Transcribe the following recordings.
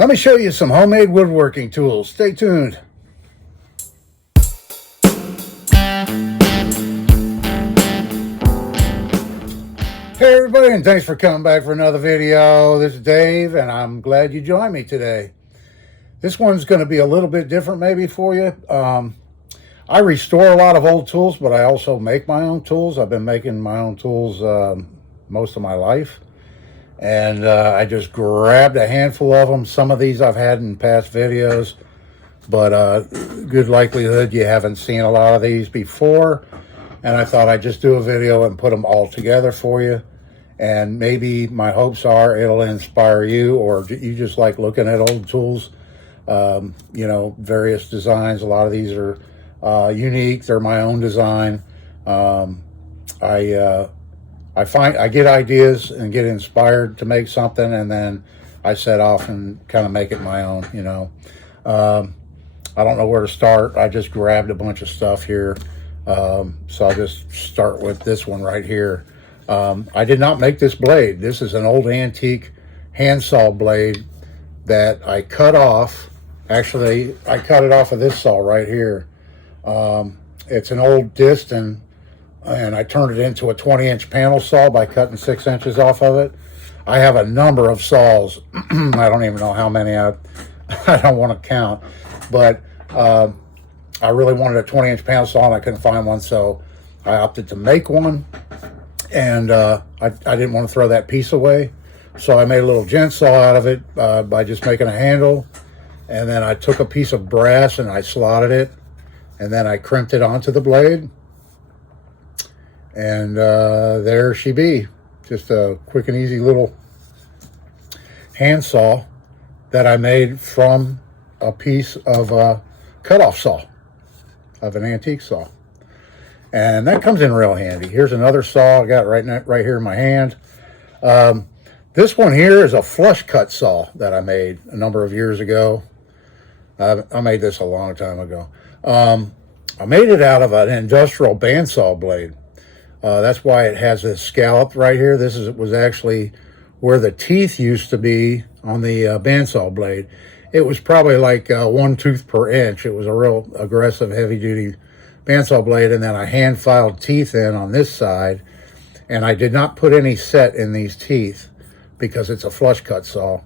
Let me show you some homemade woodworking tools. Stay tuned. Hey everybody, and thanks for coming back for another video. This is Dave, and I'm glad you joined me today. This one's going to be a little bit different maybe for you. I restore a lot of old tools, but I also make my own tools. I've been making my own tools most of my life. And I just grabbed a handful of them. Some of these I've had in past videos, but good likelihood you haven't seen a lot of these before. And I thought I'd just do a video and put them all together for you. And maybe my hopes are it'll inspire you, or you just like looking at old tools. You know, various designs. A lot of these are unique. They're my own design. I get ideas and get inspired to make something, and then I set off and kind of make it my own, you know. I don't know where to start. I just grabbed a bunch of stuff here. So I'll just start with this one right here. I did not make this blade. This is an old antique handsaw blade that I cut off. Actually, I cut it off of this saw right here. It's an old disc, and I turned it into a 20-inch panel saw by cutting 6 inches off of it. I have a number of saws. I don't even know how many. I don't want to count. But I really wanted a 20-inch panel saw, and I couldn't find one, so I opted to make one. And I didn't want to throw that piece away. So I made a little gent saw out of it by just making a handle. And then I took a piece of brass and I slotted it. And then I crimped it onto the blade. And there she be. Just a quick and easy little handsaw that I made from a piece of a cutoff saw, of an antique saw. And that comes in real handy. Here's another saw I got right here in my hand. This one here is a flush cut saw that I made a number of years ago. I made this a long time ago. I made it out of an industrial bandsaw blade. That's why it has this scallop right here. This was actually where the teeth used to be on the bandsaw blade. It was probably like 1 tooth per inch. It was a real aggressive, heavy-duty bandsaw blade, and then I hand-filed teeth in on this side, and I did not put any set in these teeth because it's a flush cut saw.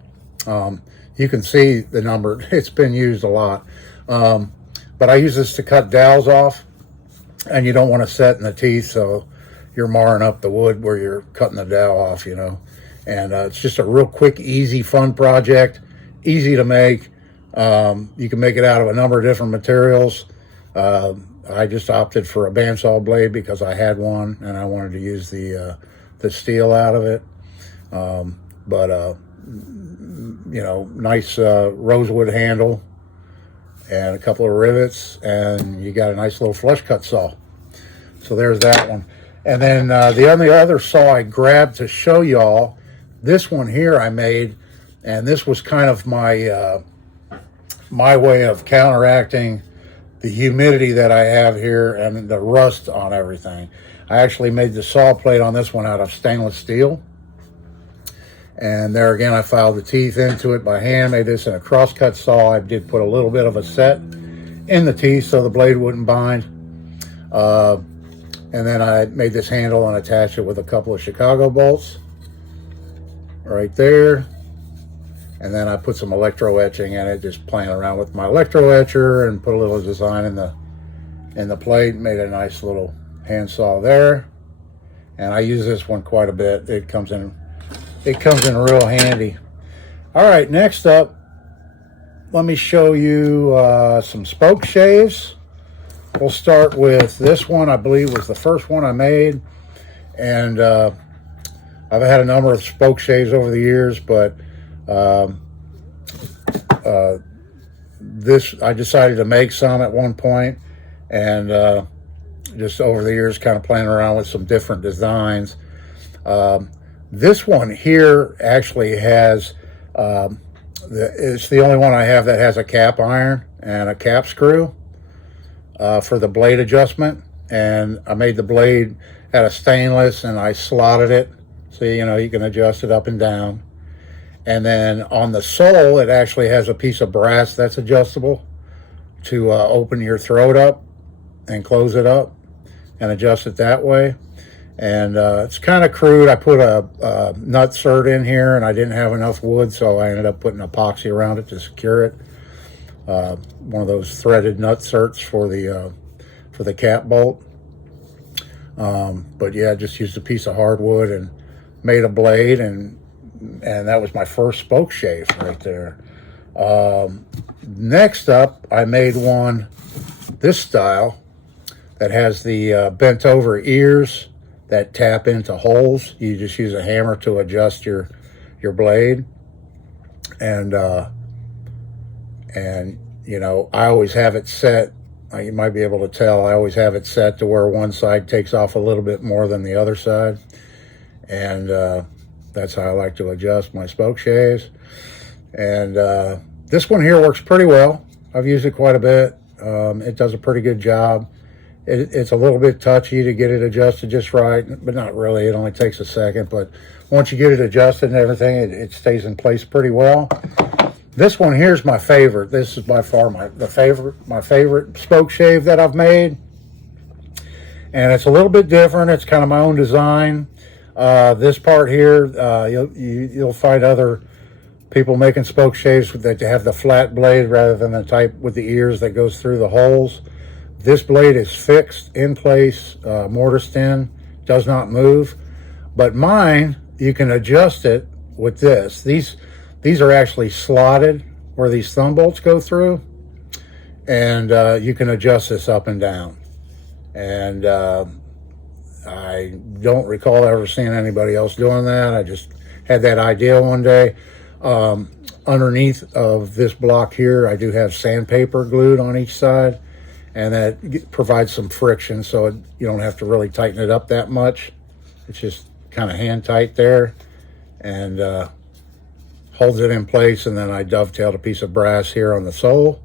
You can see the number. It's been used a lot. But I use this to cut dowels off, and you don't want to set in the teeth, so you're marring up the wood where you're cutting the dowel off, you know. And it's just a real quick, easy, fun project, easy to make. You can make it out of a number of different materials. I just opted for a bandsaw blade because I had one, and I wanted to use the steel out of it. You know, nice rosewood handle and a couple of rivets, and you got a nice little flush cut saw. So there's that one. And then the only other saw I grabbed to show y'all, this one here I made, and this was kind of my my way of counteracting the humidity that I have here and the rust on everything. I actually made the saw plate on this one out of stainless steel. And there again, I filed the teeth into it by hand, made this in a crosscut saw. I did put a little bit of a set in the teeth so the blade wouldn't bind. And then I made this handle and attached it with a couple of Chicago bolts right there. And then I put some electro etching in it, just playing around with my electro etcher, and put a little design in the plate. Made a nice little handsaw there. And I use this one quite a bit. It comes in real handy. All right, next up, let me show you some Spokeshaves. We'll start with this one. I believe was the first one I made, and I've had a number of Spokeshaves over the years, but this I decided to make some at one point, and just over the years kind of playing around with some different designs. This one here actually has, it's the only one I have that has a cap iron and a cap screw for the blade adjustment. And I made the blade out of stainless, and I slotted it so, you know, you can adjust it up and down. And then on the sole, it actually has a piece of brass that's adjustable to open your throat up and close it up and adjust it that way. And it's kind of crude. I put a nut cert in here, and I didn't have enough wood, so I ended up putting epoxy around it to secure it. One of those threaded nut certs for the cap bolt. But yeah, I just used a piece of hardwood and made a blade, and that was my first Spokeshave right there. Next up, I made one this style that has the bent over ears that tap into holes. You just use a hammer to adjust your blade, and you know, I always have it set. You might be able to tell, I always have it set to where one side takes off a little bit more than the other side, and that's how I like to adjust my Spokeshaves. And this one here works pretty well. I've used it quite a bit. It does a pretty good job. It's a little bit touchy to get it adjusted just right, but not really. It only takes a second, but once you get it adjusted and everything, it stays in place pretty well. This one here is my favorite. This is by far my favorite Spokeshave that I've made, and it's a little bit different. It's kind of my own design. This part here, you'll find other people making Spokeshaves that have the flat blade rather than the type with the ears that goes through the holes. This blade is fixed in place, mortised in, does not move. But mine, you can adjust it with this. These are actually slotted where these thumb bolts go through, and you can adjust this up and down. And I don't recall ever seeing anybody else doing that. I just had that idea one day. Underneath of this block here, I do have sandpaper glued on each side, and that provides some friction, so you don't have to really tighten it up that much. It's just kind of hand tight there, and holds it in place. And then I dovetailed a piece of brass here on the sole,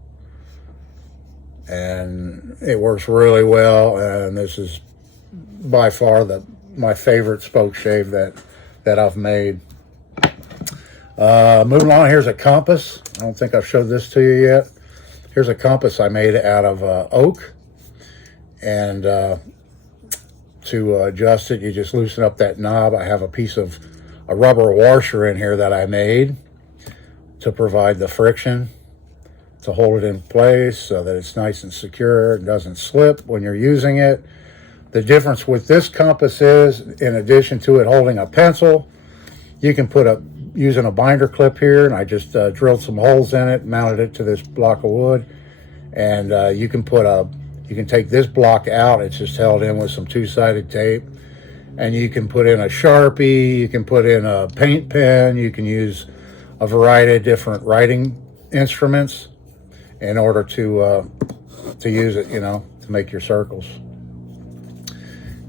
and it works really well. And this is by far my favorite Spokeshave that I've made. Moving on, here's a compass. I don't think I've showed this to you yet. Here's a compass I made out of oak, and to adjust it, you just loosen up that knob. I have a piece of a rubber washer in here that I made to provide the friction to hold it in place so that it's nice and secure and doesn't slip when you're using it. The difference with this compass is, in addition to it holding a pencil, you can using a binder clip here, and I just drilled some holes in it, mounted it to this block of wood, and you can take this block out. It's just held in with some two-sided tape, and you can put in a Sharpie, you can put in a paint pen, you can use a variety of different writing instruments in order to use it, you know, to make your circles.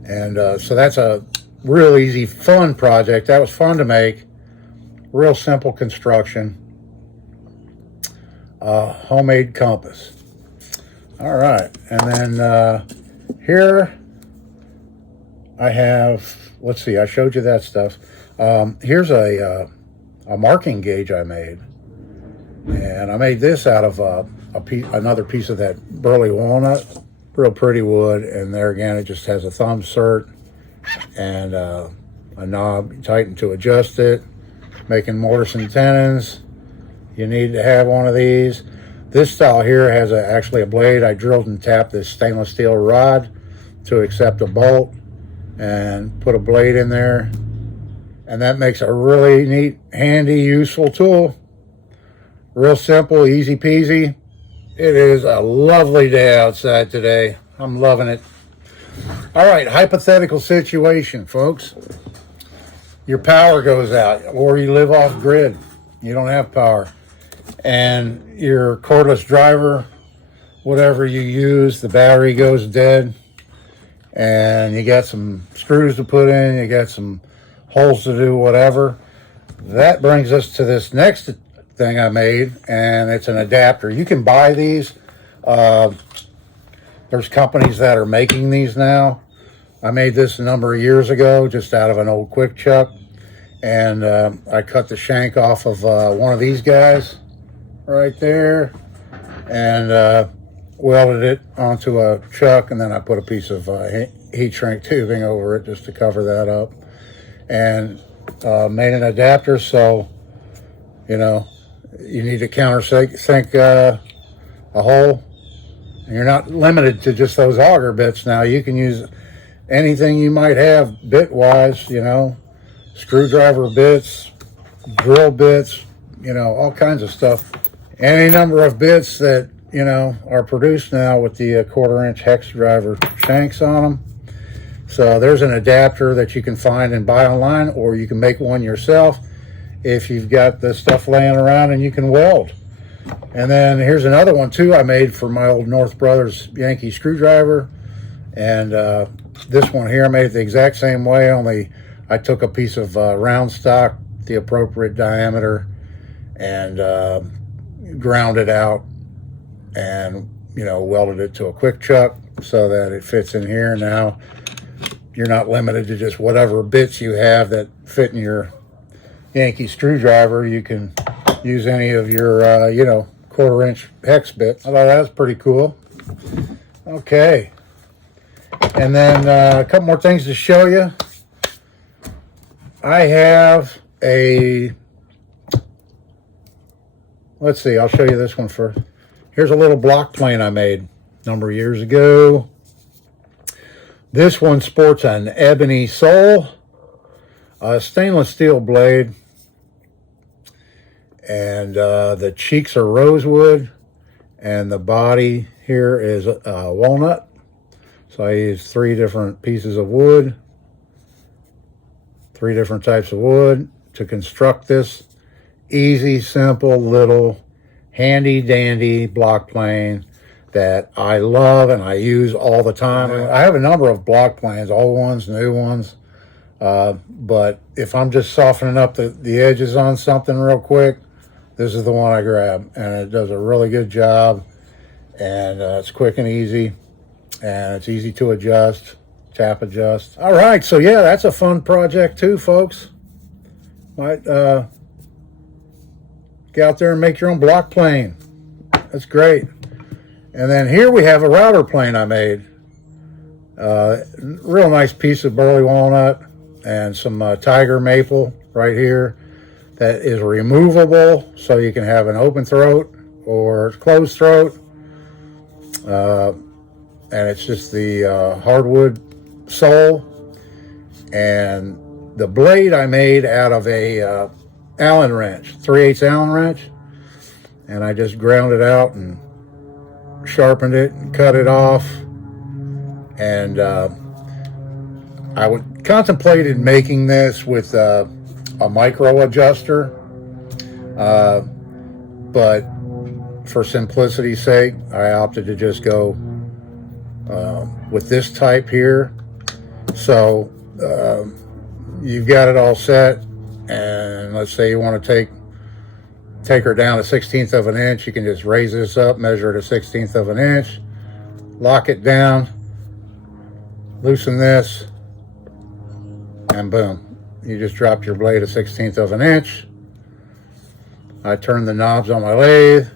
And so that's a real easy, fun project. That was fun to make. Real simple construction. Homemade compass. All right, and then here I have, let's see, I showed you that stuff. Here's a marking gauge I made, and I made this out of another piece of that burley walnut. Real pretty wood, and there again, it just has a thumb cert and a knob tightened to adjust it. Making mortise and tenons, you need to have one of these. This style here has actually a blade. I drilled and tapped this stainless steel rod to accept a bolt and put a blade in there, and that makes a really neat, handy, useful tool. Real simple, easy peasy. It is a lovely day outside today. I'm loving it. All right, hypothetical situation, folks. Your power goes out, or you live off grid. You don't have power, and your cordless driver, whatever you use, the battery goes dead, and you got some screws to put in, you got some holes to do, whatever. That brings us to this next thing I made, and it's an adapter. You can buy these. There's companies that are making these now. I made this a number of years ago just out of an old Quick Chuck, And I cut the shank off of one of these guys right there, and welded it onto a chuck, and then I put a piece of heat shrink tubing over it just to cover that up, and made an adapter. So, you know, you need to countersink a hole, and you're not limited to just those auger bits. Now you can use anything you might have bit wise, you know, screwdriver bits, drill bits, you know, all kinds of stuff. Any number of bits that, you know, are produced now with the 1/4 inch hex driver shanks on them. So there's an adapter that you can find and buy online, or you can make one yourself if you've got the stuff laying around and you can weld. And then here's another one too I made for my old North Brothers Yankee screwdriver. And this one here I made it the exact same way, only I took a piece of round stock, the appropriate diameter, and ground it out and, you know, welded it to a quick chuck so that it fits in here. Now you're not limited to just whatever bits you have that fit in your Yankee screwdriver. You can use any of your, you know, 1/4 inch hex bits. I thought that was pretty cool. Okay. And then a couple more things to show you. I have a, let's see, I'll show you this one first. Here's a little block plane I made a number of years ago. This one sports an ebony sole, a stainless steel blade, and the cheeks are rosewood, and the body here is walnut. So I used 3 different pieces of wood, 3 different types of wood to construct this easy, simple, little, handy dandy block plane that I love and I use all the time. I have a number of block planes, old ones, new ones, but if I'm just softening up the edges on something real quick, this is the one I grab, and it does a really good job, and it's quick and easy, and it's easy to adjust, tap adjust. All right, so yeah, that's a fun project too, folks. Might get out there and make your own block plane. That's great. And then here we have a router plane I made. Real nice piece of burley walnut and some tiger maple right here that is removable, so you can have an open throat or closed throat. And it's just the hardwood sole. And the blade I made out of a Allen wrench, 3/8 Allen wrench. And I just ground it out and sharpened it and cut it off. And I contemplated making this with a micro adjuster, but for simplicity's sake, I opted to just go with this type here. So you've got it all set, and let's say you want to take her down 1/16 of an inch. You can just raise this up, measure it 1/16 of an inch, lock it down, loosen this, and boom, you just dropped your blade 1/16 of an inch. I turned the knobs on my lathe.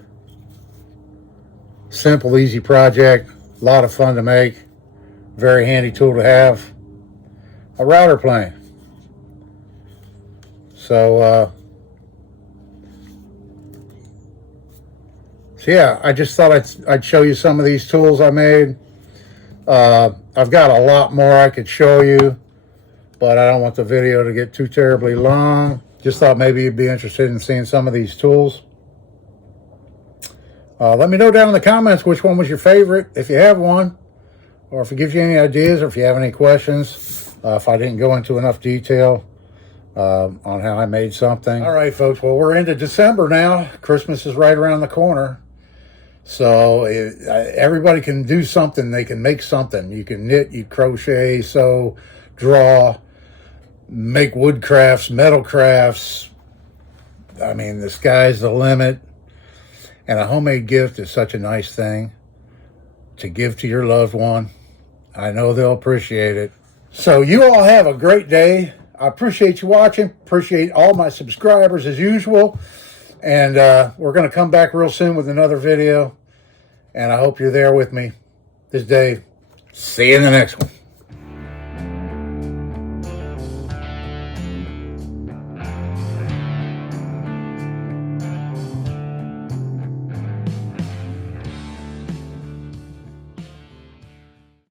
Simple, easy project, a lot of fun to make, very handy tool to have. A router plane. So yeah, I just thought I'd show you some of these tools I made. I've got a lot more I could show you, but I don't want the video to get too terribly long. Just thought maybe you'd be interested in seeing some of these tools. Let me know down in the comments which one was your favorite, if you have one, or if it gives you any ideas, or if you have any questions, if I didn't go into enough detail on how I made something. All right, folks, well, we're into December now. Christmas is right around the corner. So everybody can do something. They can make something. You can knit, you crochet, sew, draw, make wood crafts, metal crafts. I mean, the sky's the limit. And a homemade gift is such a nice thing to give to your loved one. I know they'll appreciate it. So you all have a great day. I appreciate you watching. Appreciate all my subscribers as usual. And we're going to come back real soon with another video. And I hope you're there with me. This is Dave. See you in the next one.